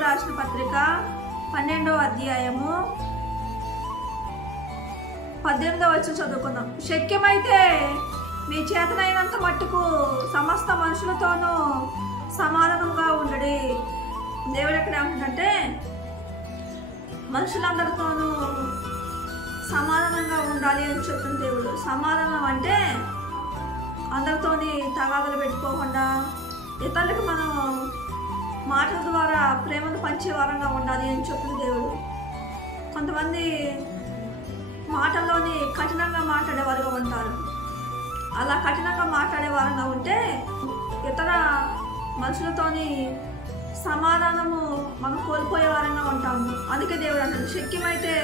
రోమిలికి రాసిన పత్రిక 12వ అధ్యాయము 18వ వచనం చదువుకుందాం. శక్యమైతే మీ చేతనైనంత మట్టుకు సమస్త మనుషులతోనూ సమాధానంగా ఉండడి. దేవుడు ఎక్కడ ఏమంటుందంటే మనుషులందరితోనూ సమాధానంగా ఉండాలి అని చెప్తున్న దేవుడు. సమాధానం అంటే అందరితోని తగాదలు పెట్టుకోకుండా ఇతరులకు మనం మాటల ద్వారా ప్రేమను పంచే వారంగా ఉండాలి అని చెప్తున్న దేవుడు. కొంతమంది మాటల్లోని కఠినంగా మాట్లాడేవారుగా ఉంటారు. అలా కఠినంగా మాట్లాడే వారంగా ఉంటే ఇతర మనుషులతోని సమాధానము మనం కోల్పోయే వారంగా ఉంటాము. అందుకే దేవుడు అంటాడు శక్యమైతే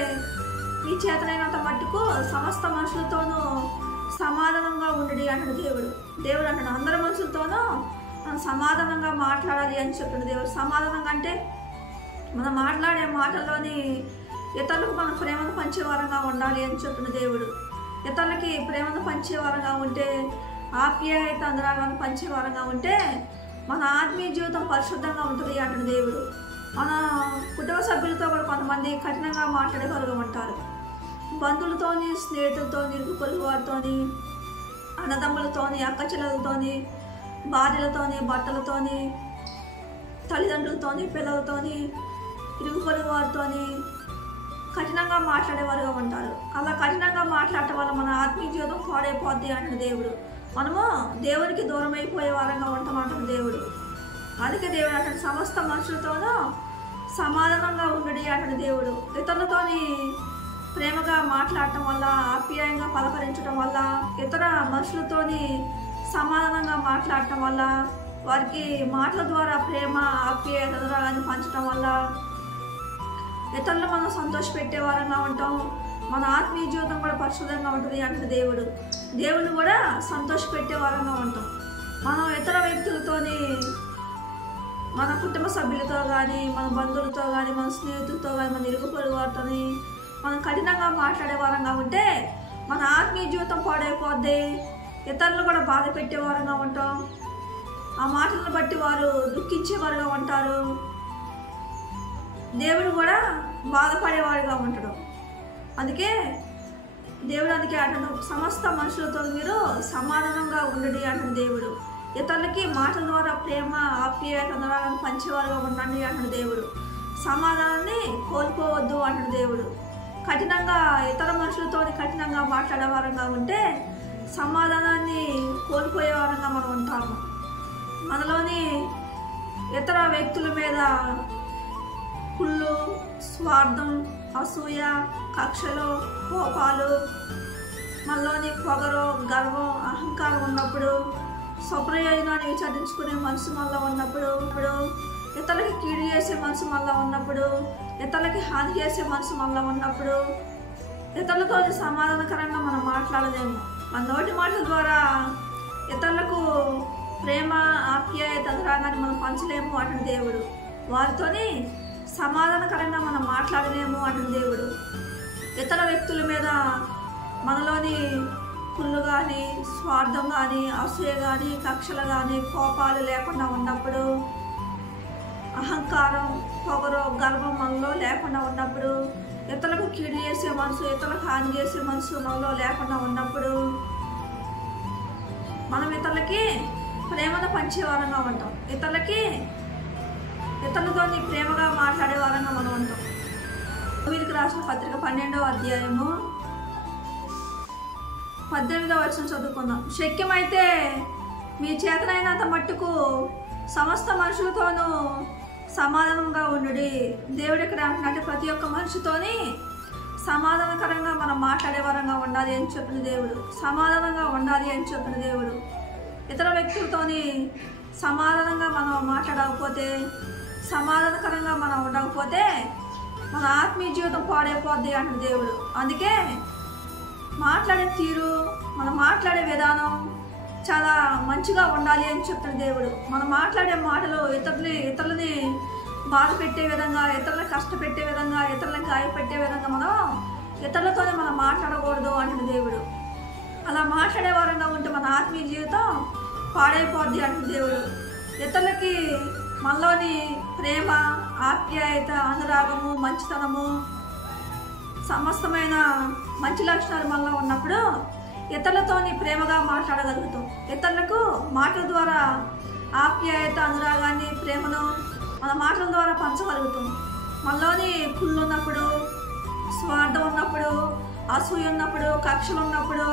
మీ చేతనైనంత మట్టుకు సమస్త మనుషులతోనూ సమాధానంగా ఉండడి అంటాడు దేవుడు. దేవుడు అంటాడు అందరి మనుషులతోనూ మనం సమాధానంగా మాట్లాడాలి అని చెప్తున్నాడు దేవుడు. సమాధానంగా అంటే మనం మాట్లాడే మాటల్లోని ఇతరులకు మనం ప్రేమను పంచేవారంగా ఉండాలి అని చెప్పిన దేవుడు. ఇతరులకి ప్రేమను పంచేవారంగా ఉంటే, ఆప్యాయత అనురాగాన్ని పంచేవారంగా ఉంటే మన ఆత్మీయ జీవితం పరిశుద్ధంగా ఉంటుంది అంటున్న దేవుడు. మన కుటుంబ సభ్యులతో కూడా కొంతమంది కఠినంగా మాట్లాడేవారుగా ఉంటారు. బంధువులతోని, స్నేహితులతోని, ఇరుగు పొరుగు వారితోని, అన్నదమ్ములతోని, అక్కచెల్లెలతోని, భార్యలతోని, భర్తలతోని, తల్లిదండ్రులతోని, పిల్లలతోని, ఇరుగు పొరుగు వారితోని కఠినంగా మాట్లాడేవారుగా ఉంటారు. అలా కఠినంగా మాట్లాడటం వల్ల మన ఆత్మీయ జీవితం పాడైపోద్ది అంటున్న దేవుడు. మనము దేవునికి దూరం అయిపోయే వారంగా ఉంటామంటున్న దేవుడు. అందుకే దేవుడు అంటాడు సమస్త మనుషులతోనూ సమాధానంగా ఉండడి అంటున్న దేవుడు. ఇతరులతోని ప్రేమగా మాట్లాడటం వల్ల, ఆప్యాయంగా పలకరించడం వల్ల, ఇతర మనుషులతోని సమాధానంగా మాట్లాడటం వల్ల, వారికి మాటల ద్వారా ప్రేమ, ఆప్యాయతను పంచడం వల్ల ఇతరులు మనం సంతోషపెట్టే వారంగా ఉంటాం. మన ఆత్మీయ జీవితం కూడా పరిశుద్ధంగా ఉంటుంది అంటే దేవుడు. దేవుని కూడా సంతోషపెట్టే వారంగా ఉంటాం. మనం ఇతర వ్యక్తులతోని, మన కుటుంబ సభ్యులతో కానీ, మన బంధువులతో కానీ, మన స్నేహితులతో కానీ, మన ఇరుగు పొరుగు వారితోని మనం కఠినంగా మాట్లాడే వారంగా ఉంటే మన ఆత్మీయ జీవితం పాడైపోద్ది. ఇతరులు కూడా బాధ పెట్టే వారంగా ఉంటాం. ఆ మాటలను బట్టి వారు దుఃఖించేవారుగా ఉంటారు. దేవుడు కూడా బాధపడేవాడుగా ఉంటాడు. అందుకే దేవుడు అంటాడు సమస్త మనుషులతో మీరు సమాధానంగా ఉండడి అంటున్న దేవుడు. ఇతరులకి మాటల ద్వారా ప్రేమ, ఆప్యాయత, అనురాగాన్ని పంచేవారుగా ఉండండి అంటున్న దేవుడు. సమాధానాన్ని కోల్పోవద్దు అంటున్న దేవుడు. కఠినంగా ఇతర మనుషులతో కఠినంగా మాట్లాడే వారంగా ఉంటే సమాధానాన్ని కోల్పోయే వారంగా మనం ఉంటాము. మనలోని ఇతర వ్యక్తుల మీద కుళ్ళు, స్వార్థం, అసూయ, కక్షలు, కోపాలు, మనలోని పొగరు, గర్వం, అహంకారం ఉన్నప్పుడు, స్వప్రయోజనాన్ని విచారించుకునే మనసు మనలో ఉన్నప్పుడు, ఇతరులకి కీడు చేసే మనసు మనలో ఉన్నప్పుడు, ఇతరులకి హాని చేసే మనసు మనలో ఉన్నప్పుడు ఇతరులతో సమాధానకరంగా మనం మాట్లాడలేము. మన నోటి మాటల ద్వారా ఇతరులకు ప్రేమ, ఆప్యాయత, అనురాగాన్ని మనం పంచలేము అంటున్న దేవుడు. వారితోని సమాధానకరంగా మనం మాట్లాడలేము అంటున్న దేవుడు. ఇతర వ్యక్తుల మీద మనలోని కుళ్ళు కానీ, స్వార్థం కానీ, అసూయ కానీ, కక్షలు కానీ, కోపాలు లేకుండా ఉన్నప్పుడు, అహంకారం, పొగరు, గర్వం మనలో లేకుండా ఉన్నప్పుడు, ఇతరులకు కీడు చేసే మనసు, ఇతరులకు హాని చేసే మనసు మనలో లేకుండా ఉన్నప్పుడు మనం ఇతరులకి ప్రేమను పంచేవారంగా ఉంటాం. ఇతరులతో ప్రేమగా మాట్లాడే వారంగా మనం ఉంటాం. రోమిలికి రాసిన పత్రిక 12వ అధ్యాయము 18వ వచనం చదువుకుందాం. శక్యమైతే మీ చేతనైనంత మట్టుకు సమస్త మనుషులతోనూ సమాధానంగా ఉండడి. దేవుడు ఇక్కడ అంటున్నట్టు ప్రతి ఒక్క మనిషితోని సమాధానకరంగా మనం మాట్లాడే వారంగా ఉండాలి అని చెప్పిన దేవుడు. సమాధానంగా ఉండాలి అని చెప్పిన దేవుడు. ఇతర వ్యక్తులతోని సమాధానంగా మనం మాట్లాడకపోతే, సమాధానకరంగా మనం ఉండకపోతే మన ఆత్మీయ జీవితం పాడైపోద్ది అంటున్న దేవుడు. అందుకే మాట్లాడే తీరు, మనం మాట్లాడే విధానం చాలా మంచిగా ఉండాలి అని చెప్తున్న దేవుడు. మనం మాట్లాడే మాటలు ఇతరులని బాధ పెట్టే విధంగా, ఇతరులను కష్టపెట్టే విధంగా, ఇతరులను గాయపెట్టే విధంగా ఇతరులతోనే మనం మాట్లాడకూడదు అంటున్న దేవుడు. అలా మాట్లాడే వారంగా ఉంటే మన ఆత్మీయ జీవితం పాడైపోద్ది అంటున్న దేవుడు. ఇతరులకి మనలోని ప్రేమ, ఆప్యాయత, అనురాగము, మంచితనము, సమస్తమైన మంచి లక్షణాలు మనలో ఉన్నప్పుడు ఇతరులతోని ప్రేమగా మాట్లాడగలుగుతాం. ఇతరులకు మాటల ద్వారా ఆప్యాయత, అనురాగాన్ని, ప్రేమను మన మాటల ద్వారా పంచగలుగుతాం. మనలోని కుళ్ళు ఉన్నప్పుడు, స్వార్థం ఉన్నప్పుడు, అసూయ ఉన్నప్పుడు, కక్షలు ఉన్నప్పుడు,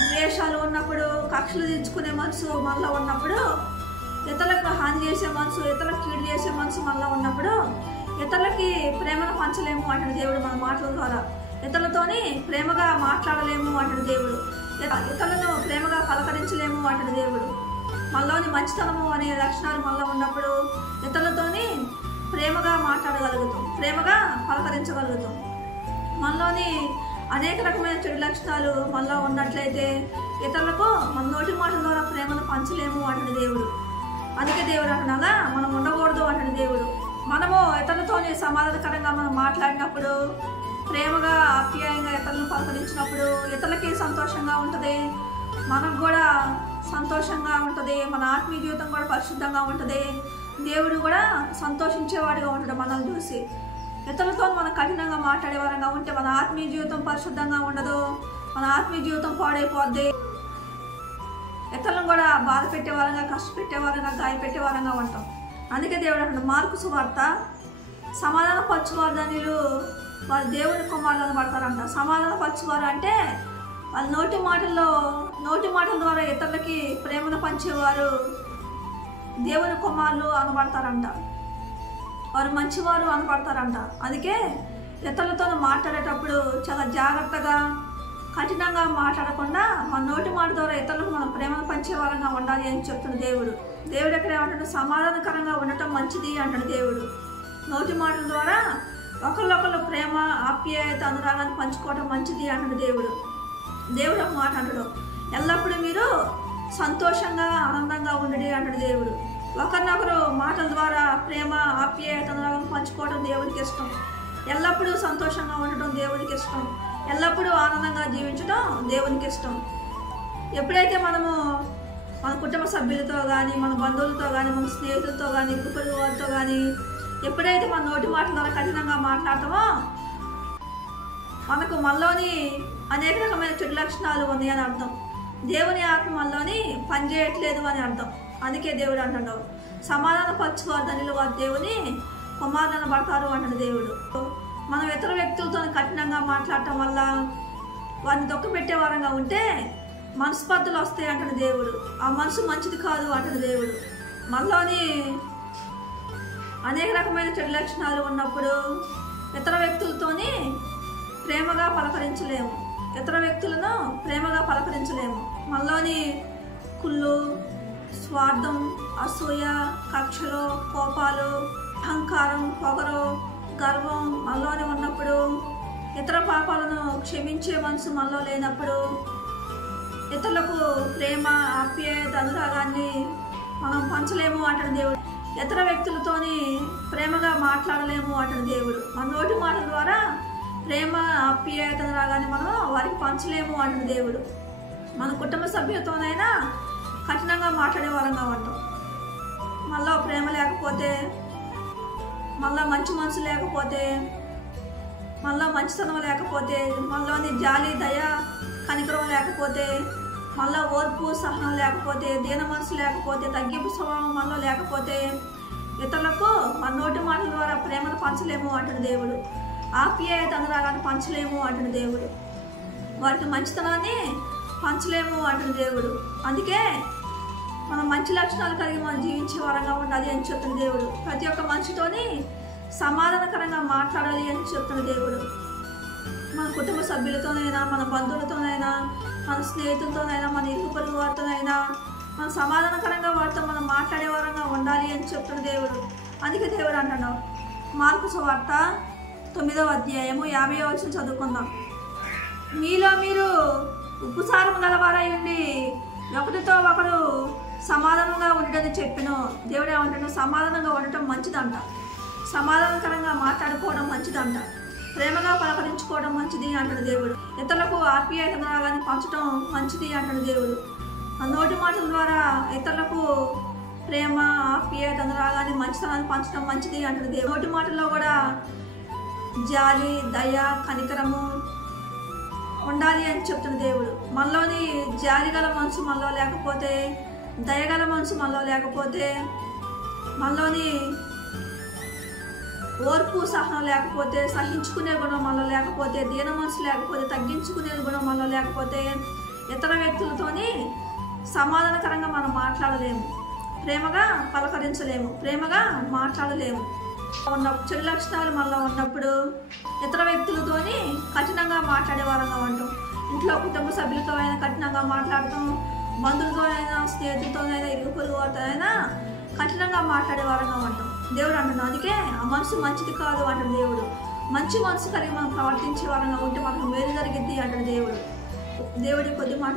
ద్వేషాలు ఉన్నప్పుడు, కక్షలు తీర్చుకునే మనసు మనలో ఉన్నప్పుడు, ఇతరులకు హాని చేసే మనసు, ఇతరులకు కీడు చేసే మనసు మనలో ఉన్నప్పుడు ఇతరులకి ప్రేమను పంచలేము అంటాడు దేవుడు. మన మాటల ద్వారా ఇతరులతోని ప్రేమగా మాట్లాడలేము అంటాడు దేవుడు. ఇతరులను ప్రేమగా పలకరించలేము అంటాడు దేవుడు. మనలోని మంచితనము అనే లక్షణాలు మనలో ఉన్నప్పుడు ఇతరులతోని ప్రేమగా మాట్లాడగలుగుతాం, ప్రేమగా పలకరించగలుగుతాం. మనలోని అనేక రకమైన చెడు లక్షణాలు మనలో ఉన్నట్లయితే ఇతరులకు మన నోటి మాటల ద్వారా ప్రేమను పంచలేము అంటాడు దేవుడు. అందుకే దేవుడు అంటున్నాగా మనం ఉండకూడదు అంటాడు దేవుడు. మనము ఇతరులతోని సమాధానకరంగా మనం మాట్లాడినప్పుడు, ప్రేమగా ఆప్యాయంగా ఇతరులను పలకరించినప్పుడు ఇతరులకి సంతోషంగా ఉంటుంది, మనకు కూడా సంతోషంగా ఉంటుంది, మన ఆత్మీయ జీవితం కూడా పరిశుద్ధంగా ఉంటుంది. దేవుడు కూడా సంతోషించేవాడిగా ఉంటాడు మనల్ని చూసి. ఇతరులతో మనం కఠినంగా మాట్లాడేవారంగా ఉంటే మన ఆత్మీయ జీవితం పరిశుద్ధంగా ఉండదు, మన ఆత్మీయ జీవితం పాడైపోద్ది. ఇతరులను కూడా బాధ పెట్టేవారంగా, కష్టపెట్టేవారంగా, గాయపెట్టేవారంగా ఉంటాం. అందుకే దేవుడు అంటాడు మార్కు సువార్త, సమాధాన పరచువారు ధన్యులు, వాళ్ళు దేవుని కుమారులను పడతారంట. సమాధాన పరచువారు అంటే వాళ్ళ నోటి మాటల ద్వారా ఇతరులకి ప్రేమను పంచేవారు దేవుని కుమారులు అనబడతారంట. వారు మంచివారు అనబడతారంట. అందుకే ఇతరులతో మాట్లాడేటప్పుడు చాలా జాగ్రత్తగా, కఠినంగా మాట్లాడకుండా మన నోటి మాట ద్వారా ఇతరులకు మనం ప్రేమను పంచేవారంగా ఉండాలి అని చెప్తున్న దేవుడు. దేవుడు ఎక్కడ ఏమంటాడు? సమాధానకరంగా ఉండటం మంచిది అంటాడు దేవుడు. నోటి మాటల ద్వారా ఒకళ్ళొకళ్ళు ప్రేమ, ఆప్యాయత, అనురాగాన్ని పంచుకోవటం మంచిది అంటాడు దేవుడు. దేవుడు ఒక మాట అంటాడు, ఎల్లప్పుడూ మీరు సంతోషంగా, ఆనందంగా ఉండండి అంటాడు దేవుడు. ఒకరినొకరు మాటల ద్వారా ప్రేమ, ఆప్యాయత, అనురాగం పంచుకోవడం దేవుడికి ఇష్టం. ఎల్లప్పుడూ సంతోషంగా ఉండటం దేవునికి ఇష్టం. ఎల్లప్పుడూ ఆనందంగా జీవించడం దేవునికి ఇష్టం. ఎప్పుడైతే మనము మన కుటుంబ సభ్యులతో కానీ, మన బంధువులతో కానీ, మన స్నేహితులతో కానీ, ఇరుగు వారితో కానీ ఎప్పుడైతే మన నోటి మాటల ద్వారా కఠినంగా మాట్లాడతామో మనకు మనలోని అనేక రకమైన చెడు లక్షణాలు ఉన్నాయని అర్థం. దేవుని ఆత్మ మనలోని పనిచేయట్లేదు అని అర్థం. అందుకే దేవుడు అంటున్నాడు, సమాధాన పరచువారు ధన్యులు, వారు దేవుని కుమారులను పడతారు అంటాడు దేవుడు. మనం ఇతర వ్యక్తులతో కఠినంగా మాట్లాడటం వల్ల వారిని దుఃఖపెట్టే వారంగా ఉంటే మనస్పర్ధలు వస్తాయి అంటాడు దేవుడు. ఆ మనసు మంచిది కాదు అంటాడు దేవుడు. మనలోని అనేక రకమైన చెడు లక్షణాలు ఉన్నప్పుడు ఇతర వ్యక్తులతోని ప్రేమగా పలకరించలేము, ఇతర వ్యక్తులను ప్రేమగా పలకరించలేము. మనలోని కుళ్ళు, స్వార్థం, అసూయ, కక్షలు, కోపాలు, అహంకారం, పొగరు, గర్వం మనలోనే ఉన్నప్పుడు, ఇతర పాపాలను క్షమించే మనసు మనలో లేనప్పుడు ఇతరులకు ప్రేమ, ఆప్యాయత, అనురాగాన్ని మనం పంచలేము అంటాడు దేవుడు. ఇతర వ్యక్తులతోని ప్రేమగా మాట్లాడలేము అంటాడు దేవుడు. మన నోటి మాటల ద్వారా ప్రేమ, ఆప్యాయత, అనురాగాన్ని మనం వారికి పంచలేము అంటాడు దేవుడు. మన కుటుంబ సభ్యులతోనైనా కఠినంగా మాట్లాడే వారంగా ఉంటాం. మళ్ళీ ప్రేమ లేకపోతే, మళ్ళీ మంచి మనసు లేకపోతే, మళ్ళీ మంచితనం లేకపోతే, మనలోని జాలి, దయ, కనికరం లేకపోతే, మళ్ళీ ఓర్పు, సహనం లేకపోతే, దీన మనసు లేకపోతే, తగ్గింపు స్వభావం మనలో లేకపోతే ఇతరులకు మన నోటి మాటల ద్వారా ప్రేమను పంచలేము అంటాడు దేవుడు. ఆప్యాయత, అనురాగాన్ని పంచలేము అంటాడు దేవుడు. వారికి మంచితనాన్ని పంచలేము అంటాడు దేవుడు. అందుకే మనం మంచి లక్షణాలు కలిగి మనం జీవించే వారంగా ఉండాలి అని చెప్తున్న దేవుడు. ప్రతి ఒక్క మనిషితోని సమాధానకరంగా మాట్లాడాలి అని చెప్తున్న దేవుడు. మన కుటుంబ సభ్యులతోనైనా, మన బంధువులతోనైనా, మన స్నేహితులతోనైనా, మన ఇరుగు పొరుగు వారితోనైనా మన సమాధానకరంగా వారితో మనం మాట్లాడే వారంగా ఉండాలి అని చెప్తున్న దేవుడు. అందుకే దేవుడు అంటున్నాడు, మార్కు సువార్త 9వ అధ్యాయము 50వ వచనం చదువుకుందాం. మీలో మీరు ఉప్పుసారం గలవారై ఉండి ఒకరితో ఒకరు సమాధానంగా ఉండటని చెప్పిను. దేవుడు ఏమంటాడు? సమాధానంగా ఉండటం మంచిదంట, సమాధానకరంగా మాట్లాడుకోవడం మంచిదంట, ప్రేమగా పలకరించుకోవడం మంచిది అంటాడు దేవుడు. ఇతరులకు ఆప్యాయత, అనురాగాన్ని పంచడం మంచిది అంటాడు దేవుడు. నోటి మాటల ద్వారా ఇతరులకు ప్రేమ, ఆప్యాయత, అనురాగాన్ని మంచితనాన్ని పంచడం మంచిది అంటాడు దేవుడు. నోటి మాటల్లో కూడా జాలి, దయ, కనికరము ఉండాలి అని చెప్తున్న దేవుడు. మనలోని జాలి గల మనసు మనలో లేకపోతే, దయగల మనసు మనలో లేకపోతే, మనలోని ఓర్పు సహనం లేకపోతే, సహించుకునే గుణం మనలో లేకపోతే, దీన మనసు లేకపోతే, తగ్గించుకునే గుణం మనలో లేకపోతే, ఇతర వ్యక్తులతోని సమాధానకరంగా మనం మాట్లాడలేము, ప్రేమగా పలకరించలేము, ప్రేమగా మాట్లాడలేము. ఉన్న చెడు లక్షణాలు మనలో ఉన్నప్పుడు ఇతర వ్యక్తులతోని కఠినంగా మాట్లాడే వారంగా ఉంటాం. ఇంట్లో కుటుంబ సభ్యులతో అయినా కఠినంగా మాట్లాడటం, బంధువులతో అయినా, స్నేహితులతోనైనా, ఇరుగు పొరుగు వారితో అయినా కఠినంగా మాట్లాడే వారంగా ఉంటాం. దేవుడు అంటున్నాడు, అందుకే ఆ మనసు మంచిది కాదు అంటాడు దేవుడు. మంచి మనసు కలిగి మనం ప్రవర్తించే వారంగా ఉంటే మనకు మేలు జరిగిద్ది అంటాడు దేవుడు. దేవుడి కొద్ది మాట